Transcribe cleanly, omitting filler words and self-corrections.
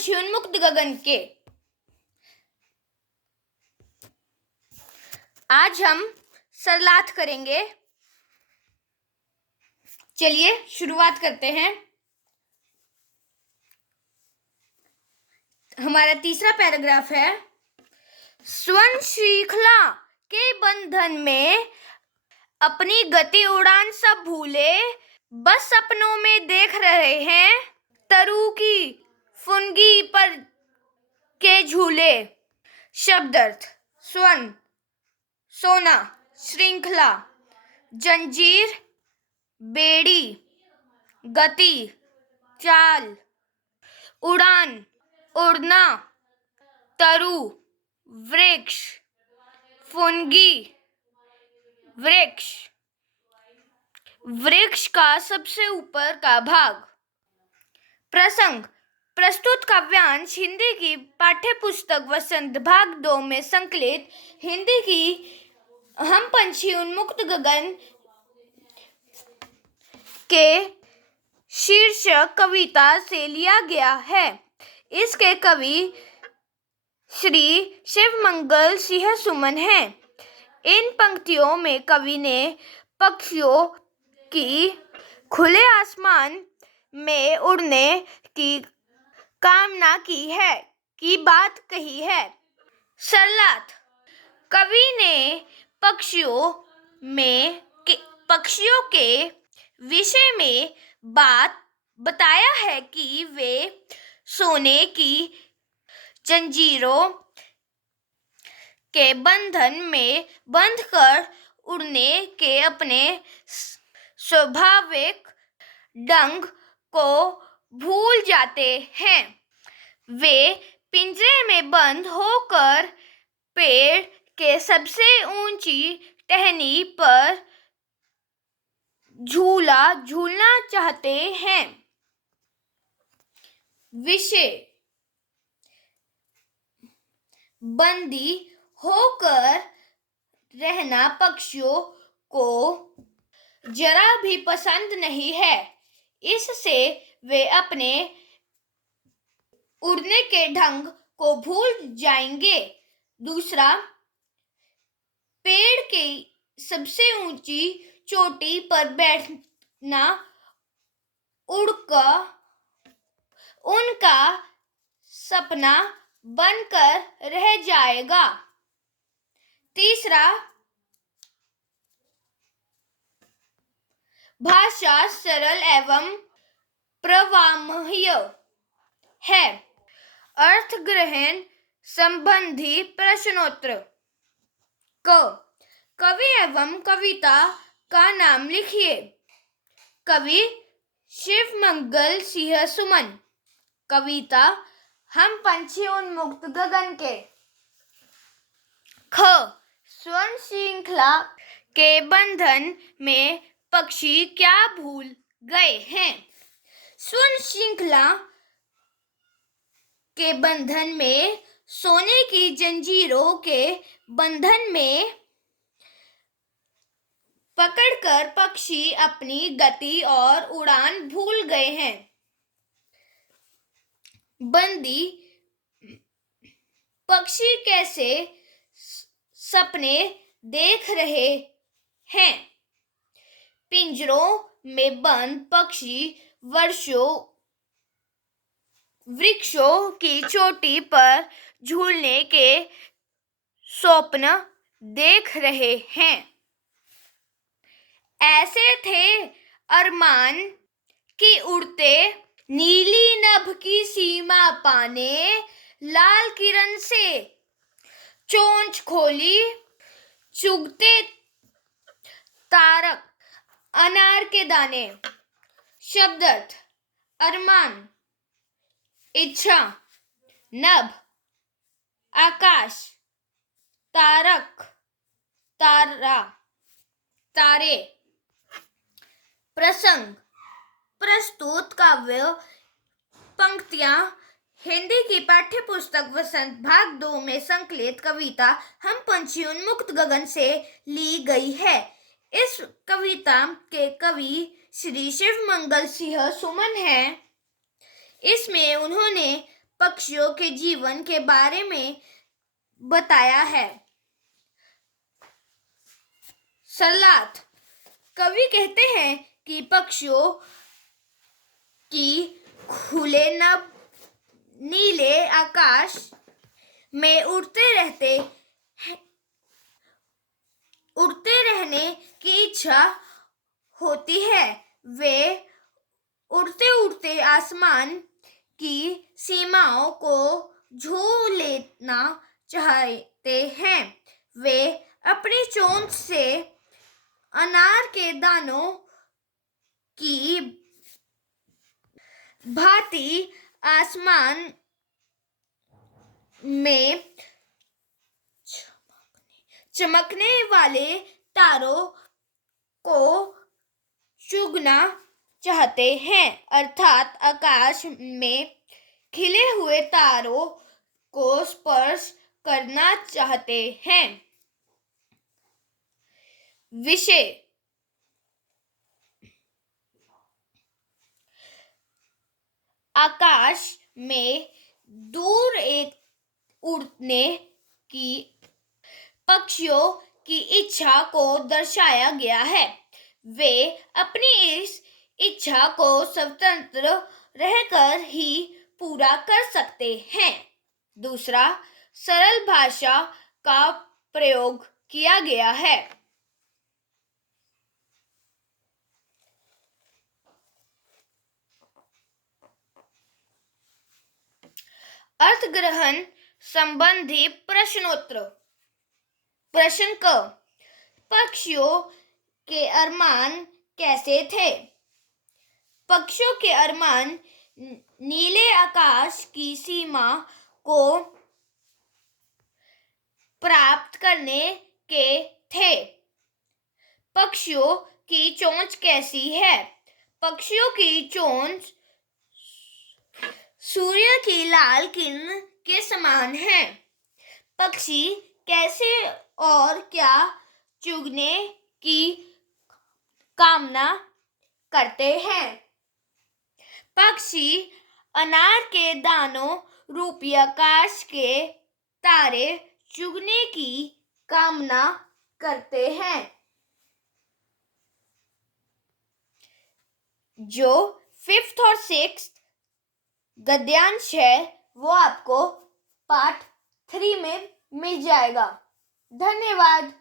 पंछी उन्मुक्त गगन के। आज हम सरलाथ करेंगे। चलिए शुरुआत करते हैं। हमारा तीसरा पैराग्राफ है, स्वर्ण श्रृंखला के बंधन में अपनी गति उड़ान सब भूले, बस सपनों में देख रहे हैं तरु की फुनगी पर के झूले। शब्दार्थ: स्वर्ण सोना, श्रृंखला जंजीर, बेड़ी, गति चाल, उड़ान उड़ना, तरु वृक्ष, फुनगी वृक्ष, वृक्ष का सबसे ऊपर का भाग। प्रसंग: प्रस्तुत काव्यांश हिंदी की पाठ्य पुस्तक वसंत भाग 2 में संकलित हिंदी की हम पंछी उन्मुक्त गगन के शीर्षक कविता से लिया गया है। इसके कवि श्री शिवमंगल सिंह सुमन हैं। इन पंक्तियों में कवि ने पक्षियों की खुले आसमान में उड़ने की कामना की बात कही है। सरलाथ: कवि ने पक्षियों के विषय में बात बताया है कि वे सोने की जंजीरों के बंधन में बंधकर उड़ने के अपने स्वाभाविक ढंग को भूल जाते हैं। वे पिंजरे में बंद होकर पेड़ के सबसे ऊंची टहनी पर झूला झूलना चाहते हैं। विषय: बंदी होकर रहना पक्षियों को जरा भी पसंद नहीं है। इससे वे अपने उड़ने के ढंग को भूल जाएंगे। दूसरा, पेड़ की सबसे ऊंची चोटी पर बैठना उड़कर उनका सपना बनकर रह जाएगा। तीसरा, भाषा सरल एवं प्रवाहमय है। अर्थ ग्रहण संबंधी प्रश्नोत्तर। कवि एवं कविता का नाम लिखिए। कवि शिवमंगल सिंह सुमन। कविता हम पंछी उन्मुक्त गगन के। स्वर्ण श्रृंखला के बंधन में पक्षी क्या भूल गए हैं। स्वर्ण श्रृंखला के बंधन में सोने की जंजीरों के बंधन में पकड़कर पक्षी अपनी गति और उड़ान भूल गए हैं। बंदी पक्षी कैसे सपने देख रहे हैं। पिंजरों में बंद पक्षी वृक्षों की चोटी पर झूलने के स्वप्न देख रहे हैं। ऐसे थे अरमान कि उड़ते नीली नभ की सीमा पाने, लाल किरण से चोंच खोली, चुगते तारक अनार के दाने। शब्दार्थ: अरमान इच्छा, नभ आकाश, तारक तारा तारे। प्रसंग: प्रस्तुत काव्य पंक्तियां हिंदी की पाठ्य पुस्तक वसंत भाग 2 में संकलित कविता हम पंछी उन्मुक्त गगन से ली गई है। इस कविता के कवि श्री शिवमंगल सिंह सुमन हैं। इसमें उन्होंने पक्षियों के जीवन के बारे में बताया है। सलात। कवि कहते हैं कि पक्षियों की खुले नभ नीले आकाश में उड़ते रहने की इच्छा होती है। वे उड़ते उड़ते आसमान की सीमाओं को छू लेना चाहते हैं। वे अपनी चोंच से अनार के दानों की भांति आसमान में चमकने वाले तारों को चुगना चाहते हैं, अर्थात आकाश में खिले हुए तारों को स्पर्श करना चाहते हैं। विषय। आकाश में दूर एक उड़ने की पक्षियों की इच्छा को दर्शाया गया है। वे अपनी इस इच्छा को स्वतंत्र रहकर ही पूरा कर सकते हैं। दूसरा, सरल भाषा का प्रयोग किया गया है। अर्थग्रहण संबंधी प्रश्नोत्तर। प्रश्न क। पक्षियों के अरमान कैसे थे? पक्षियों के अरमान नीले आकाश की सीमा को प्राप्त करने के थे। पक्षियों की चोंच कैसी है? पक्षियों की चोंच सूर्य की लाल किरण के समान है। पक्षी कैसे और क्या चुगने की कामना करते हैं? पक्षी अनार के दानों रूपी आकाश के तारे चुगने की कामना करते हैं। जो 5th और 6th गद्यांश है वो आपको पार्ट 3 में मिल जाएगा। धन्यवाद।